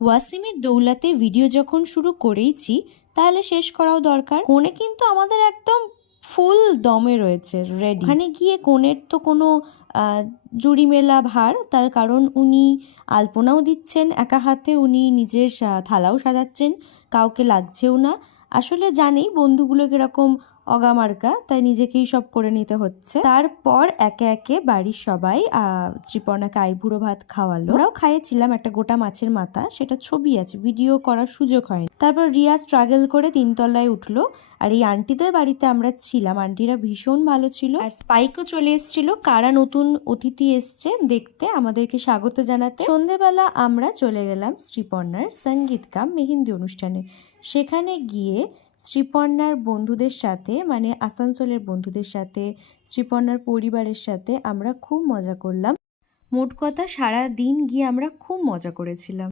ওয়াসিমের দৌলাতে video যখন শুরু করেইছি তাহলে শেষ করাও দরকার। কোণে কিন্তু আমাদের একদম ফুল দমে রয়েছে রেডি। ওখানে গিয়ে কোণের তো কোনো জুড়ি মেলা ভার, তার কারণ উনি আলপনাও দিচ্ছেন একা হাতে, উনি নিজের থালাও সাজাচ্ছেন, কাউকে লাগছেও না। আসলে জানি বন্ধুগুলো কিরকম অগামার্কা, তাই নিজেকেই সব করে নিতে হচ্ছে। তারপর একে একে বাড়ির সবাই শ্রীপর্ণাকে আইবুড়ো ভাত খাওয়ালো। আমরাও খাইয়েছিলাম একটা গোটা মাছের মাথা, সেটা ছবি আছে, ভিডিও করার সুযোগ হয়নি। তারপর রিয়া স্ট্রাগল করে 3 তলায় উঠলো। আর এই আন্টিদের বাড়িতে আমরা ছিলাম, আন্টিরা ভীষণ ভালো ছিল। আর স্পাইকও চলে এসেছিল, কারা নতুন অতিথি এসছে দেখতে, আমাদেরকে স্বাগত জানাতে। সন্ধেবেলা আমরা চলে গেলাম শ্রীপর্ণার সঙ্গীত কাম মেহেন্দি অনুষ্ঠানে। সেখানে গিয়ে শ্রীপর্ণার বন্ধুদের সাথে, মানে আসানসোলের বন্ধুদের সাথে, শ্রীপর্ণার পরিবারের সাথে আমরা খুব মজা করলাম। মোট কথা সারা দিন গিয়ে আমরা খুব মজা করেছিলাম।